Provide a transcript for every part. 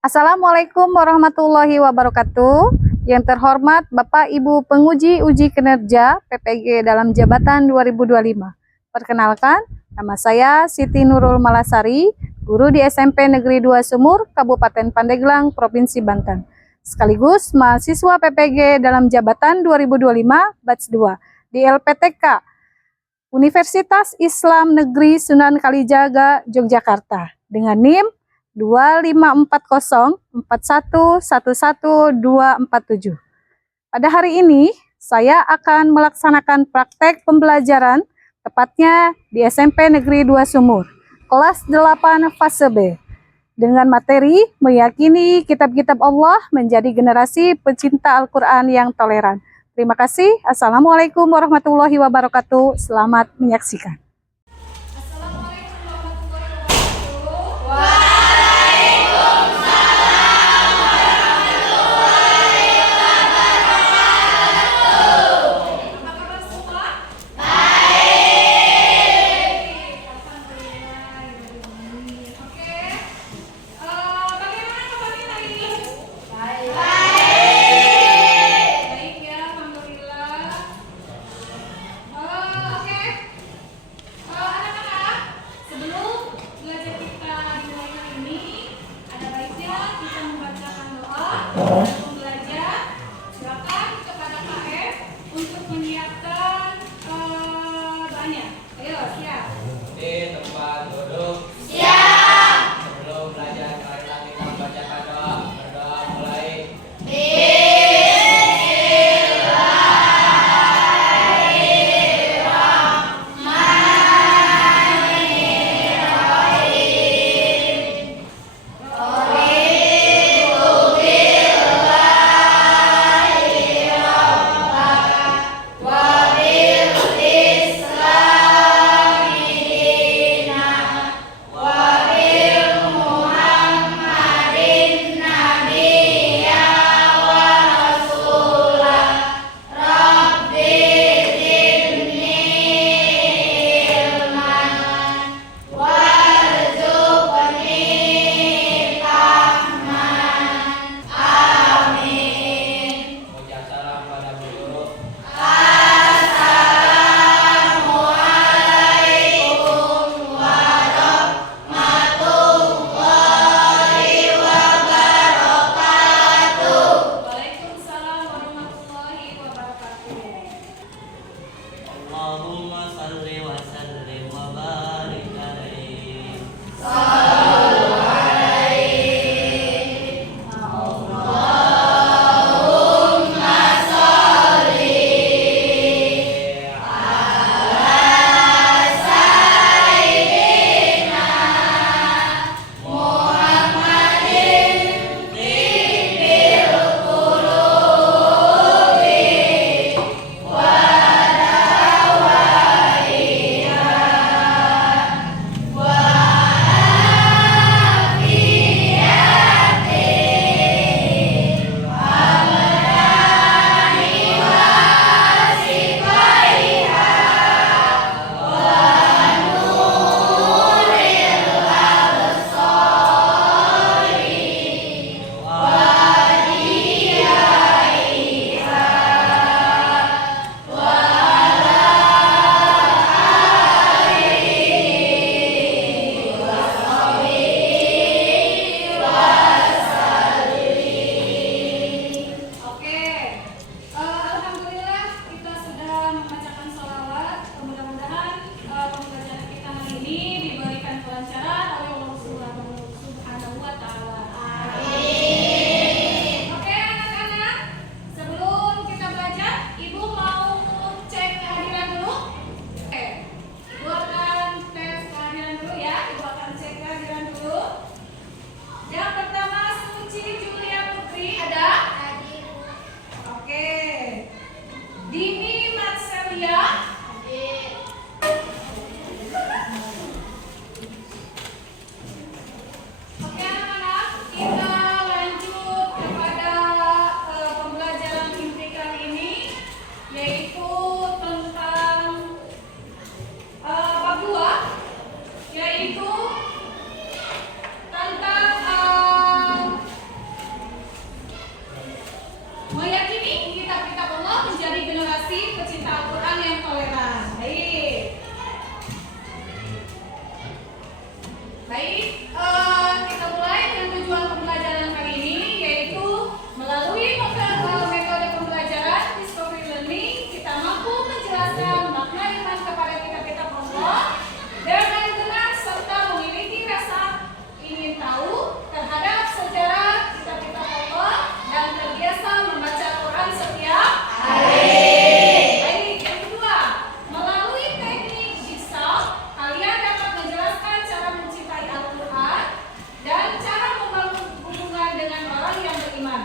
Assalamualaikum warahmatullahi wabarakatuh. Yang terhormat Bapak Ibu Penguji Uji Kinerja PPG dalam Jabatan 2025. Perkenalkan, nama saya Siti Nurul Malasari, guru di SMP Negeri 2 Sumur, Kabupaten Pandeglang, Provinsi Banten. Sekaligus mahasiswa PPG dalam Jabatan 2025 Batch 2 di LPTK Universitas Islam Negeri Sunan Kalijaga, Yogyakarta dengan NIM 25404111247. Pada hari ini, saya akan melaksanakan praktek pembelajaran, tepatnya di SMP Negeri 2 Sumur, kelas 8 fase B, dengan materi meyakini kitab-kitab Allah menjadi generasi pecinta Al-Quran yang toleran. Terima kasih. Assalamualaikum warahmatullahi wabarakatuh. Selamat menyaksikan. Pembelajar, silakan kepada KF untuk menyiapkan doanya. Ayo, siap. Di tempat duduk. Siap. Sebelum belajar, marilah kita membacakan doa. Berdoa mulai. Bismillahirrahmanirrahim.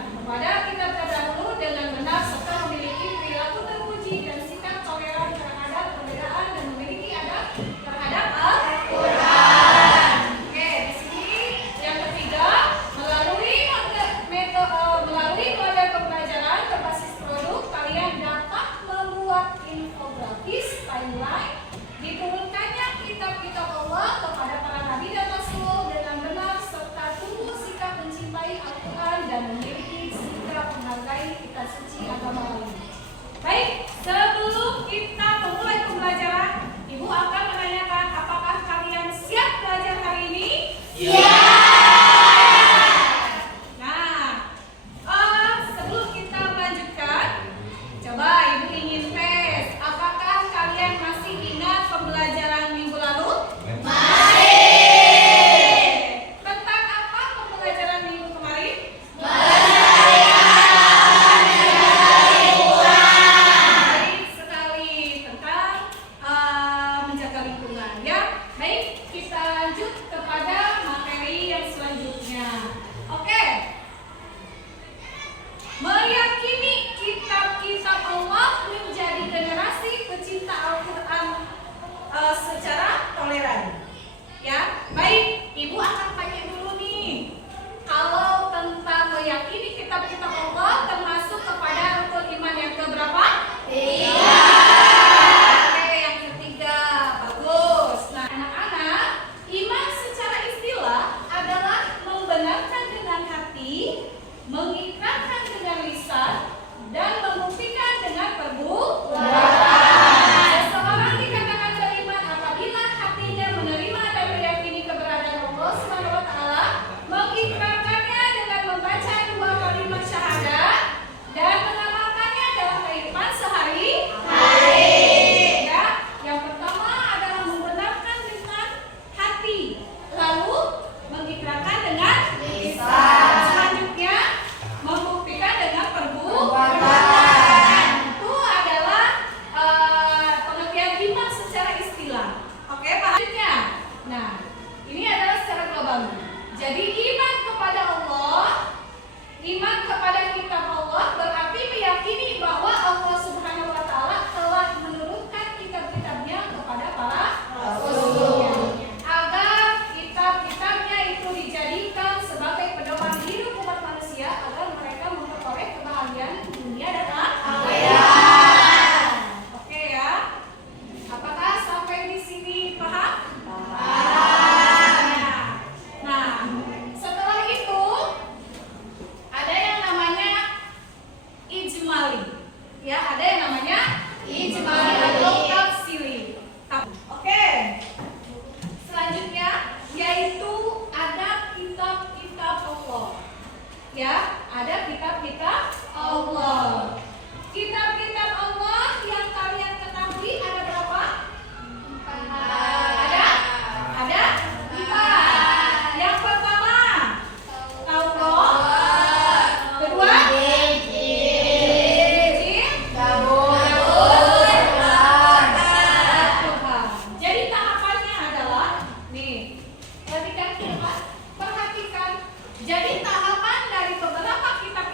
kepada kitab terdahulu dengan benar serta memiliki perilaku terpuji dan sikap toleran terhadap perbedaan dan memiliki adab terhadap Al-Quran. Oke, di sini yang ketiga, melalui model pembelajaran berbasis produk, kalian dapat membuat infografis timeline diturunkannya kitab-kitab Allah kepada para nabi dan rasul dengan benar serta tumbuh sikap mencintai Al-Quran dan memiliki sikap menghargai kitab suci agama lain. Baik, sebelum kita memulai pembelajaran, Ibu akan menanyakan apakah kalian siap belajar hari ini? Iya. Nah, sebelum kita melanjutkan, coba Ibu ingin tes, apakah kalian masih ingat pembelajaran minggu lalu? Tentang apa pembelajaran minggu kemarin? Baik sekali, tentang menjaga lingkungan ya. Baik, kita lanjut kepada materi yang selanjutnya. Oke. Meyakini kitab-kitab Allah menjadi generasi pecinta Al-Quran secara toleran. Ya, baik, Ibu akan tanya dulu nih. Kalau tentang meyakini kitab-kitab Allah termasuk kepada rukun iman yang keberapa? Tiga. Oke, yang ketiga. Bagus. Nah, anak-anak, iman secara istilah adalah membenarkan dengan hati, mengikrarkan dengan lisan, dan membuktikan dengan perbuatan. Seseorang dikatakan beriman apabila hatinya menerima dan meyakini keberadaan Allah Subhanahu wa taala, mengikrarkannya dengan membaca dua kalimat syahadat dan mengamalkannya dalam kehidupan sehari-hari. Ya, yang pertama adalah membenarkan dengan hati, lalu mengikrarkan dengan lisan. Selanjutnya membuktikan dengan perbuatan. Itu adalah pengertian iman secara istilah. Oke, selanjutnya. Nah, ini adalah secara global. Jadi iman kepada Allah, iman kepada kitab Allah berarti meyakini bahwa Allah Subhanahu wa taala telah menurunkan kitab-kitabnya kepada para rasulnya, agar kitab-kitabnya itu dijadikan sebagai pedoman hidup umat manusia agar mereka memperoleh kebahagiaan dunia dan akhirat. Oke ya. Apakah sampai di sini paham? Nah, setelah itu ada yang namanya ijmali. Ya, ada yang namanya ijmali atau tafsili. Oke. Selanjutnya yaitu ada kitab-kitab Allah. Ya, ada kitab-kitab Allah. Kitab-kitab Allah yang kalian ketahui ada berapa? Ada? Ada? 4. Yang pertama Taurat. Kedua Injil. Tuhan. Jadi tahapannya adalah nih, perhatikan. Jadi tahapan dari beberapa kitab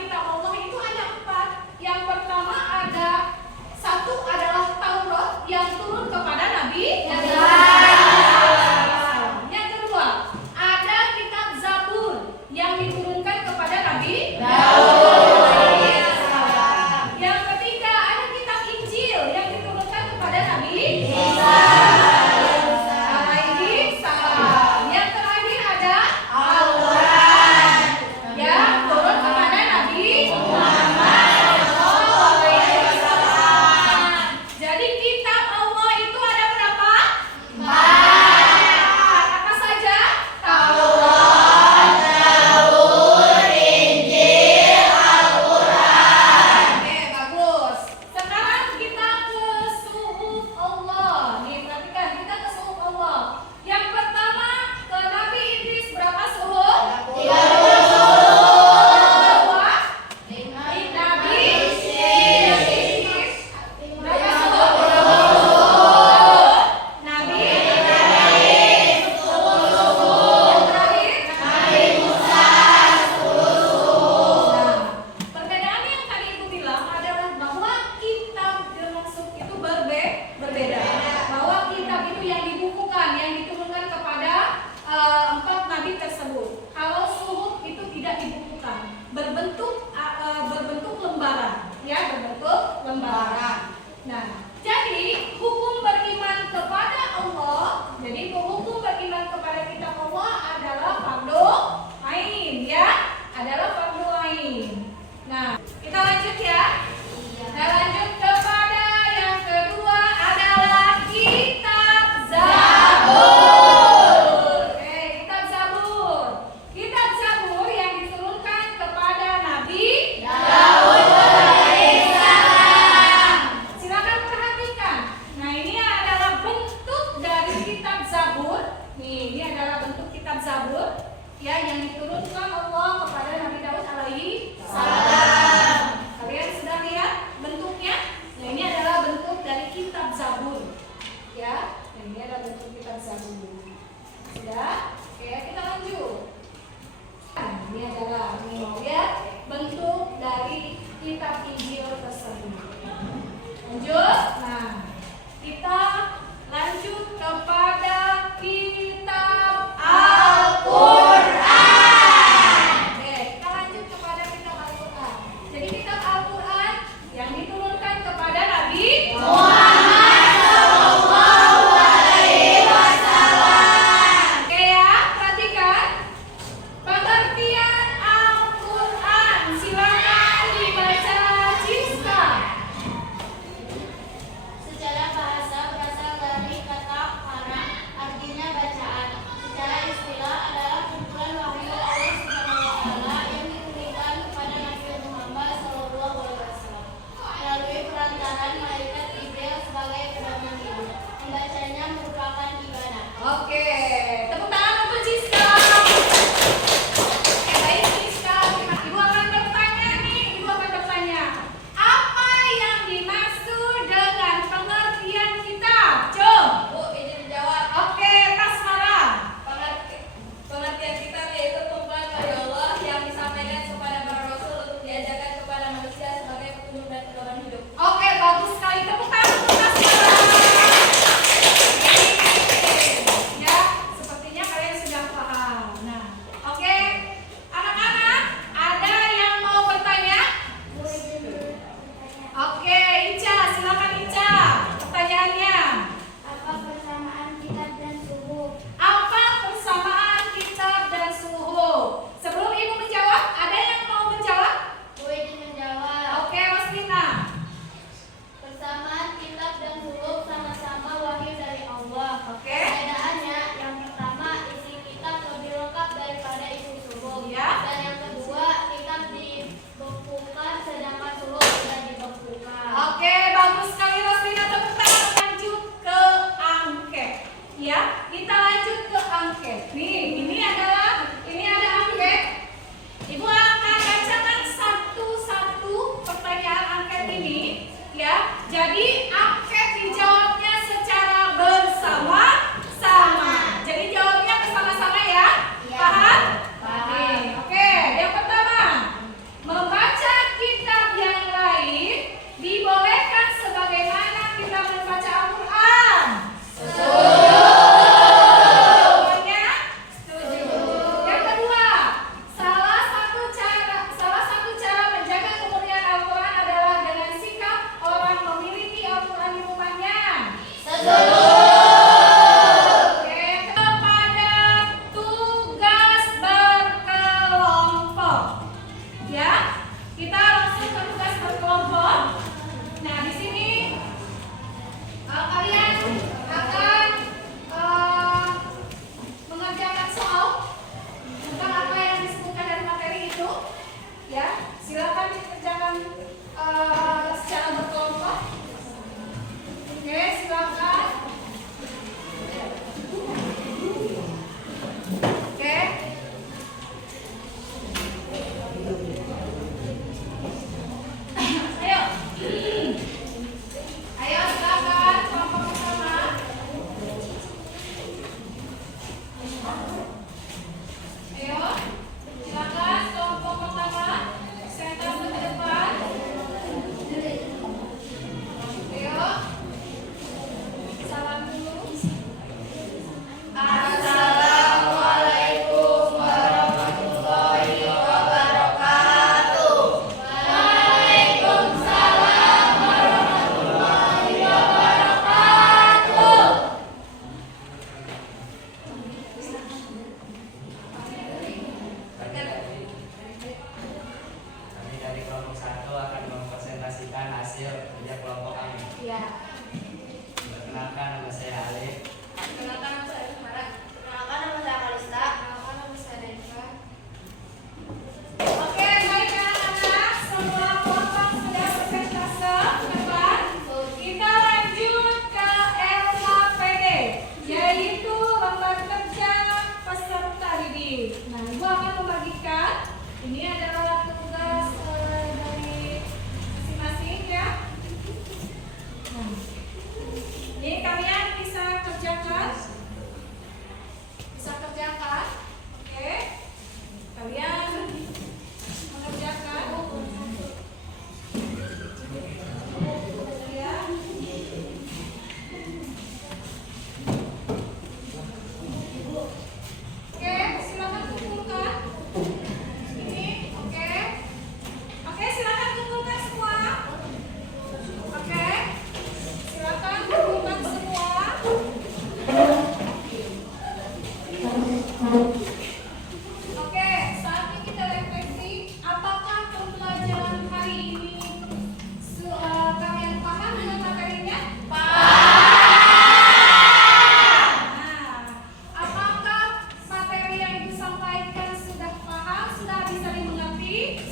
masih saling mengerti?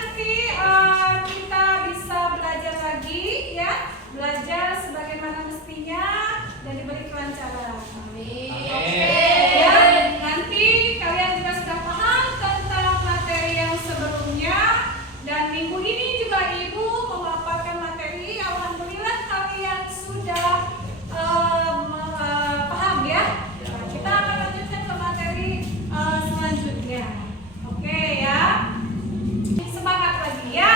Nanti kita bisa belajar lagi ya, belajar sebagaimana mestinya dan diberi kelancaran. Amin. Ya, nanti kalian juga sudah paham tentang materi yang sebelumnya dan minggu ini juga Ibu memaparkan materi. Alhamdulillah kalian sudah paham ya. Nah, kita akan lanjutkan ke materi selanjutnya. Oke ya. Semangat lagi ya.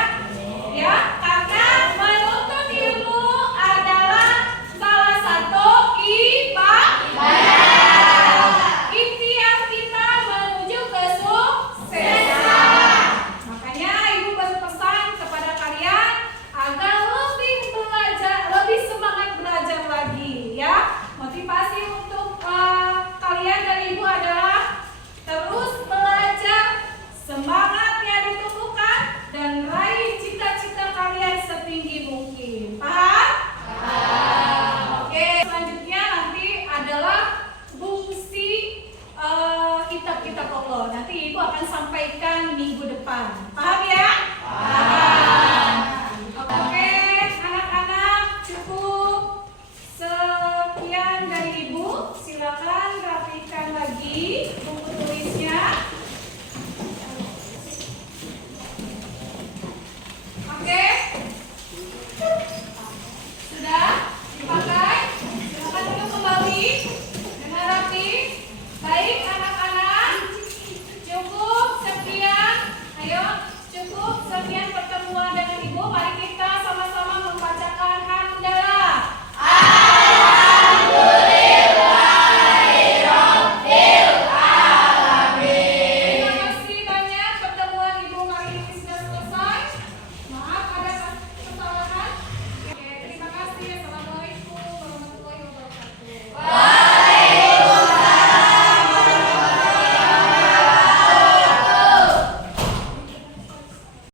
Ya, karena menuntut ilmu adalah salah satu ikhtiar kita menuju kesuksesan. Makanya Ibu berpesan kepada kalian agar lebih semangat belajar lagi ya. Motivasi untuk kalian dan Ibu adalah terus belajar, semangatnya ditumbuhkan dan raih cita-cita kalian setinggi mungkin. Paham? Oke, selanjutnya nanti adalah fungsi kitab-kitab Allah. Nanti Ibu akan sampaikan minggu depan. Paham